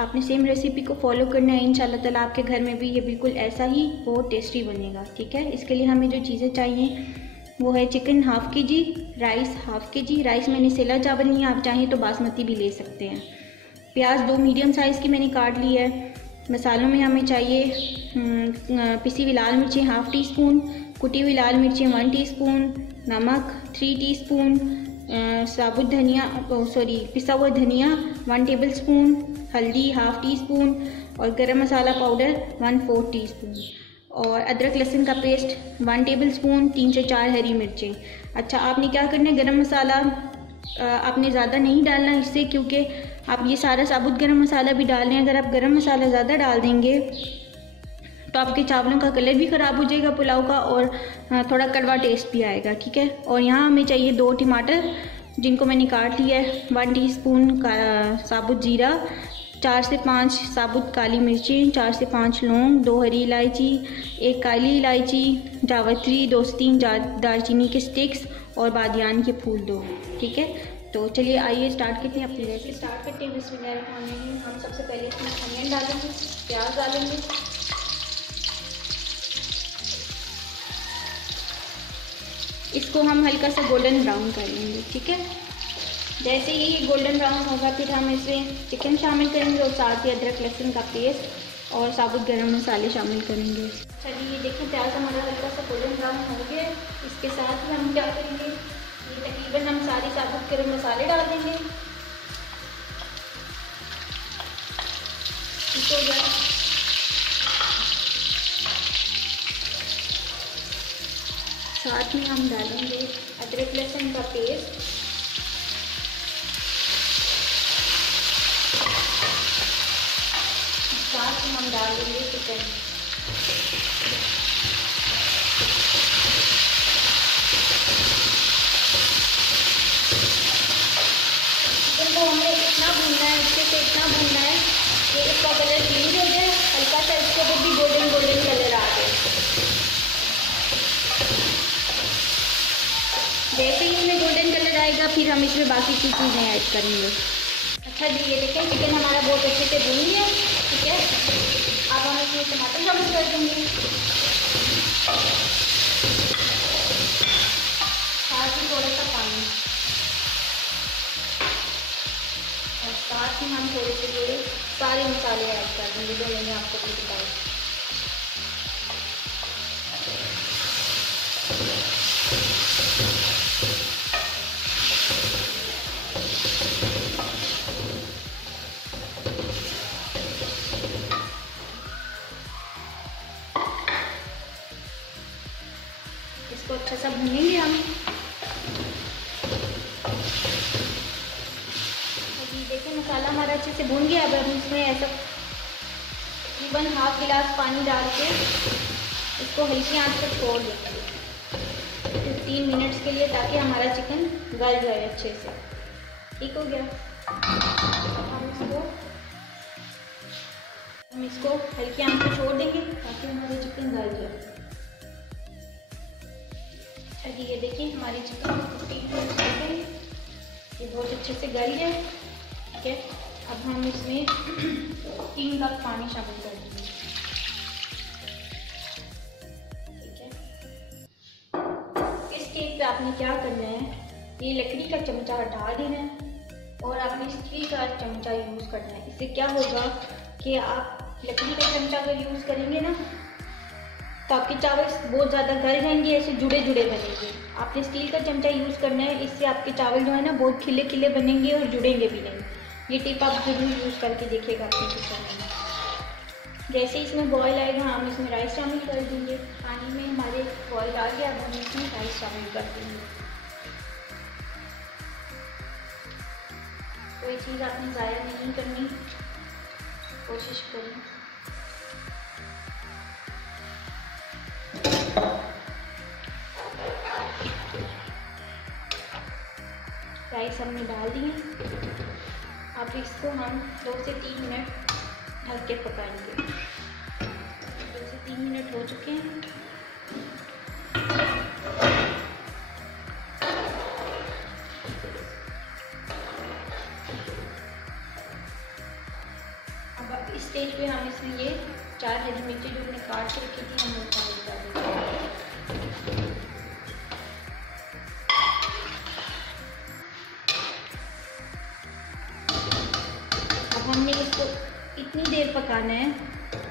आपने same recipe को follow करना है। इंशाल्लाह ताला आपके घर में भी ये बिल्कुल ऐसा ही बहुत टेस्टी बनेगा। ठीक है, इसके लिए हमें जो चीज़ें चाहिए वो है चिकन हाफ़ के जी, राइस हाफ़ के जी। राइस मैंने सेला चावल नहीं, आप चाहें तो बासमती भी ले सकते हैं। प्याज 2 मीडियम साइज़ की मैंने काट ली है। मसालों में हमें चाहिए पिसी हुई लाल मिर्चें हाफ़ टी स्पून, कुटी हुई लाल मिर्चें 1 टीस्पून, नमक 3 टीस्पून, साबुत धनिया पिसा हुआ धनिया 1 टेबल स्पून, हल्दी हाफ़ टी स्पून और गरम मसाला पाउडर 1/4 टीस्पून और अदरक लहसुन का पेस्ट 1 टेबल स्पून, 3 से 4 हरी मिर्चें। अच्छा, आपने क्या करना है, गरम मसाला आपने ज़्यादा नहीं डालना इससे, क्योंकि आप ये सारा साबुत गरम मसाला भी डाल रहे हैं। अगर आप गरम मसाला ज़्यादा डाल देंगे तो आपके चावलों का कलर भी ख़राब हो जाएगा पुलाव का और थोड़ा कड़वा टेस्ट भी आएगा। ठीक है, और यहाँ हमें चाहिए 2 टमाटर जिनको मैंने काट लिया है, 1 टीस्पून का साबुत जीरा, 4 से 5 साबुत काली मिर्चें, 4 से 5 लौंग, 2 हरी इलायची, 1 काली इलायची, जावित्री, 2 से 3 दालचीनी के स्टिक्स और बादियान के फूल 2। ठीक है, तो चलिए आइए स्टार्ट करते हैं अपनी रेसिपी। स्टार्ट करते हैं बिस्मिल्लाहिर्रहमानिर्रहीम। हम सबसे पहले इसमें अनियन डालेंगे, प्याज डालेंगे, इसको हम हल्का सा गोल्डन ब्राउन कर लेंगे। ठीक है, जैसे ही ये गोल्डन ब्राउन होगा फिर हम इसमें चिकन शामिल करेंगे और साथ ही अदरक लहसुन का पेस्ट और साबुत गरम मसाले शामिल करेंगे। चलिए ये देखें प्याज हमारा हल्का सा गोल्डन ब्राउन हो गया। इसके साथ ही हम क्या करेंगे, ये तकरीबन हम सारे साबुत गरम मसाले डाल देंगे। साथ में हम डालेंगे अदरक लहसुन का पेस्ट, साथ में हम डाल देंगे चिकन। चिकन को हमें इतना भूनना है, अच्छे से इतना भूनना है कि इसका कलर चेंज हो जाए, हल्का सा इसके ऊपर भी गोल्डन गोल्डन कलर आ जाए। जैसे ही इसमें गोल्डन कलर आएगा फिर हम इसमें बाकी की चीज़ें ऐड करेंगे। अच्छा जी, ये देखें चिकन हमारा बहुत अच्छे से भून गया। ठीक है, अब हम इसमें टमाटर शामिल कर देंगे, साथ ही थोड़ा सा पानी और साथ ही हम थोड़े से सारे मसाले ऐड कर देंगे जो मैंने आपको बताया। इसको अच्छा सा भूनेंगे हम। अभी देखें मसाला हमारा अच्छे से भून गया। अब हम इसमें ऐसा तकरीबन ½ गिलास पानी डाल के इसको हल्की आंच पर छोड़ देंगे 15 मिनट्स के लिए, ताकि हमारा चिकन गल जाए अच्छे से। ठीक हो गया, हम इसको हल्की आंच पर छोड़ देंगे ताकि हमारा चिकन गल जाए। अच्छा ये देखिए हमारी चिकन ये बहुत अच्छे से गल गया। ठीक है, अब हम इसमें 3 कप पानी शामिल कर देंगे। ठीक है, इस स्टेज पे आपने क्या करना है, ये लकड़ी का चमचा हटा देना है और आपने स्टील का चमचा यूज़ करना है। इससे क्या होगा कि आप लकड़ी का चमचा अगर यूज़ करेंगे ना तो आपके चावल बहुत ज़्यादा गल जाएंगे, ऐसे जुड़े जुड़े बनेंगे। आपने स्टील का चमचा यूज़ करना है, इससे आपके चावल जो है ना बहुत खिले खिले बनेंगे और जुड़ेंगे भी नहीं। ये टिप आप जरूर यूज़ करके देखिएगा अपने किचन में। जैसे इसमें बॉयल आएगा हम इसमें राइस शामिल कर देंगे। पानी में हमारे बॉयल आ गया, अब हम इसमें राइस शामिल कर देंगे। कोई चीज़ आपने ज़ाया नहीं करनी, कोशिश करें। राइस हमने डाल दिए। अब इसको हम 2 से 3 मिनट ढक के पकाएंगे। 2 से 3 मिनट हो चुके हैं। स्टेज पे हम इसमें ये 4 हरी मिर्ची जो हमने काट के रखी थी हम उसका मिक्स कर देंगे। अब हमने इसको इतनी देर पकाना है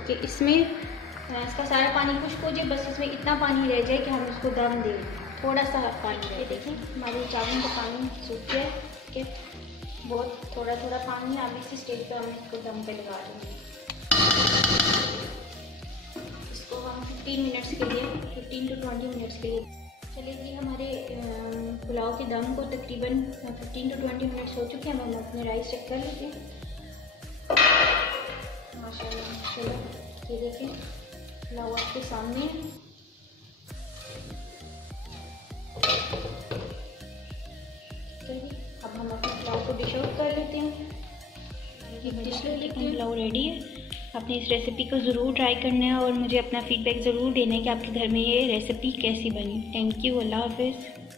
कि इसमें इसका सारा पानी खुश्क हो जाए, बस इसमें इतना पानी रह जाए कि हम इसको दम दें, थोड़ा सा पानी। ये देखें हमारे चावल का पानी सूख गया है कि बहुत थोड़ा थोड़ा पानी। अब इसी स्टेज पे हम इसको दम पे लगा देंगे। इसको हम 15 मिनट्स के लिए 15 to 20 मिनट्स के लिए चलेगी। हमारे पुलाव के दम को तकरीबन 15 to 20 मिनट्स हो चुके हैं। हम अपने राइस चेक कर लेते हैं। माशाल्लाह, चलो ये देखें पुलाव आपके सामने। अब हम अपने पुलाव को डिश आउट कर लेते हैं। डिश ले लेते हैं। पुलाव रेडी है। आपने इस रेसिपी को ज़रूर ट्राई करना है और मुझे अपना फीडबैक ज़रूर देना है कि आपके घर में ये रेसिपी कैसी बनी। Thank you. अल्लाह हाफ़िज़।